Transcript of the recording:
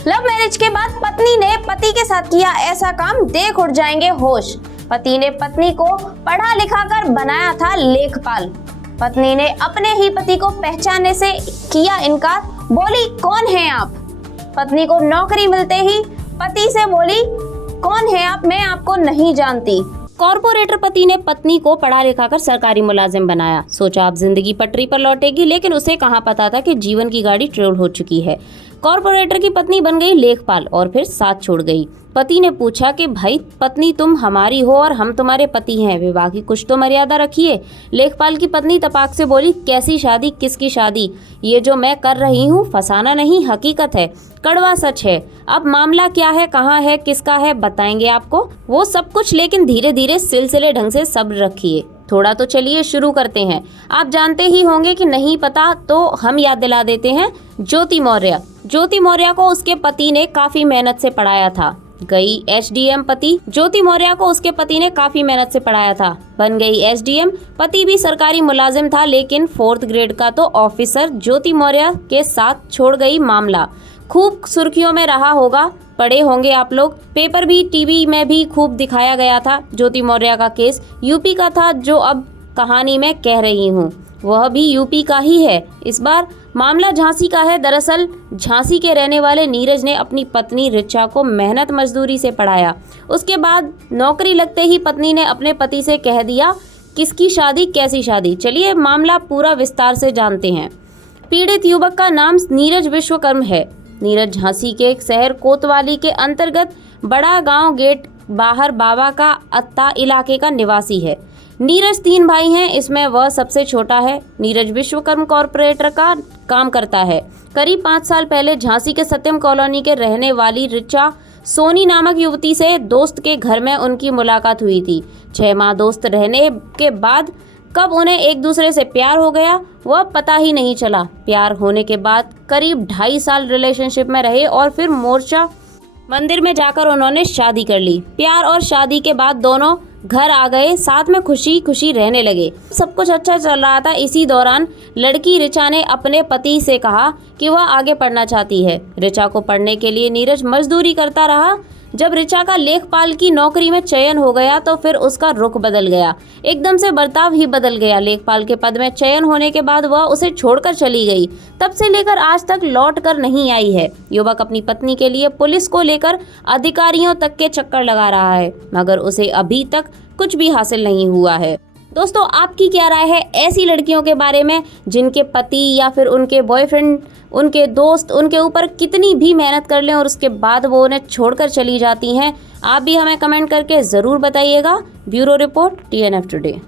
Love marriage के बाद पत्नी ने पति के साथ किया ऐसा काम, देख उड़ जाएंगे होश। पति ने पत्नी को पढ़ा लिखा कर बनाया था लेखपाल। पत्नी ने अपने ही पति को पहचानने से किया इनकार, बोली कौन है आप। पत्नी को नौकरी मिलते ही पति से बोली कौन है आप, मैं आपको नहीं जानती। कॉर्पोरेटर पति ने पत्नी को पढ़ा लिखा कर सरकारी मुलाजिम बनाया। सोचा अब जिंदगी पटरी पर लौटेगी, लेकिन उसे कहाँ पता था कि जीवन की गाड़ी ट्रोल हो चुकी है। कॉर्पोरेटर की पत्नी बन गई लेखपाल और फिर साथ छोड़ गई। पति ने पूछा कि भाई पत्नी तुम हमारी हो और हम तुम्हारे पति हैं, विवाह की कुछ तो मर्यादा रखिए। लेखपाल की पत्नी तपाक से बोली कैसी शादी, किसकी शादी, ये जो मैं कर रही हूँ फसाना नहीं हकीकत है, कड़वा सच है। अब मामला क्या है, कहाँ है, किसका है, बताएंगे आपको वो सब कुछ, लेकिन धीरे धीरे सिलसिले ढंग से सब्र रखिए। थोड़ा तो चलिए शुरू करते हैं। आप जानते ही होंगे कि नहीं पता तो हम याद दिला देते हैं। ज्योति मौर्य। ज्योति मौर्य को उसके पति ने काफी मेहनत से पढ़ाया था। गई एसडीएम। पति ज्योति मौर्य को उसके पति ने काफी मेहनत से पढ़ाया था, बन गई एसडीएम। पति भी सरकारी मुलाजिम था, लेकिन 4th ग्रेड का तो ऑफिसर ज्योति मौर्य के साथ छोड़ गई। मामला खूब सुर्खियों में रहा होगा, पढ़े होंगे आप लोग, पेपर भी टीवी में भी खूब दिखाया गया था। ज्योति मौर्य का केस यूपी का था, जो अब कहानी मैं कह रही हूँ वह भी यूपी का ही है। इस बार मामला झांसी का है। दरअसल झांसी के रहने वाले नीरज ने अपनी पत्नी ऋचा को मेहनत मजदूरी से पढ़ाया। उसके बाद नौकरी लगते ही पत्नी ने अपने पति से कह दिया किसकी शादी, कैसी शादी। चलिए मामला पूरा विस्तार से जानते हैं। पीड़ित युवक का नाम नीरज विश्वकर्म है। नीरज झांसी के शहर कोतवाली के अंतर्गत बड़ा गांव गेट बाहर बाबा का अत्ता इलाके का निवासी है। नीरज 3 भाई हैं, इसमें वह सबसे छोटा है। नीरज विश्वकर्म कॉर्पोरेटर का काम करता है। करीब 5 साल पहले झांसी के सत्यम कॉलोनी के रहने वाली ऋचा सोनी नामक युवती से दोस्त के घर में उनकी मुलाकात हुई थी। 6 माह दोस्त रहने के बाद कब उन्हें एक दूसरे से प्यार हो गया वह पता ही नहीं चला। प्यार होने के बाद करीब 2.5 साल रिलेशनशिप में रहे और फिर मोर्चा मंदिर में जाकर उन्होंने शादी कर ली। प्यार और शादी के बाद दोनों घर आ गए, साथ में खुशी खुशी रहने लगे। सब कुछ अच्छा चल रहा था। इसी दौरान लड़की ऋचा ने अपने पति से कहा कि वह आगे पढ़ना चाहती है। ऋचा को पढ़ने के लिए नीरज मजदूरी करता रहा। जब ऋचा का लेखपाल की नौकरी में चयन हो गया तो फिर उसका रुख बदल गया, एकदम से बर्ताव ही बदल गया। लेखपाल के पद में चयन होने के बाद वह उसे छोड़कर चली गई। तब से लेकर आज तक लौट कर नहीं आई है। युवक अपनी पत्नी के लिए पुलिस को लेकर अधिकारियों तक के चक्कर लगा रहा है, मगर उसे अभी तक कुछ भी हासिल नहीं हुआ है। दोस्तों आपकी क्या राय है ऐसी लड़कियों के बारे में जिनके पति या फिर उनके बॉयफ्रेंड, उनके दोस्त उनके ऊपर कितनी भी मेहनत कर लें और उसके बाद वो उन्हें छोड़कर चली जाती हैं? आप भी हमें कमेंट करके ज़रूर बताइएगा। Bureau report TNF today.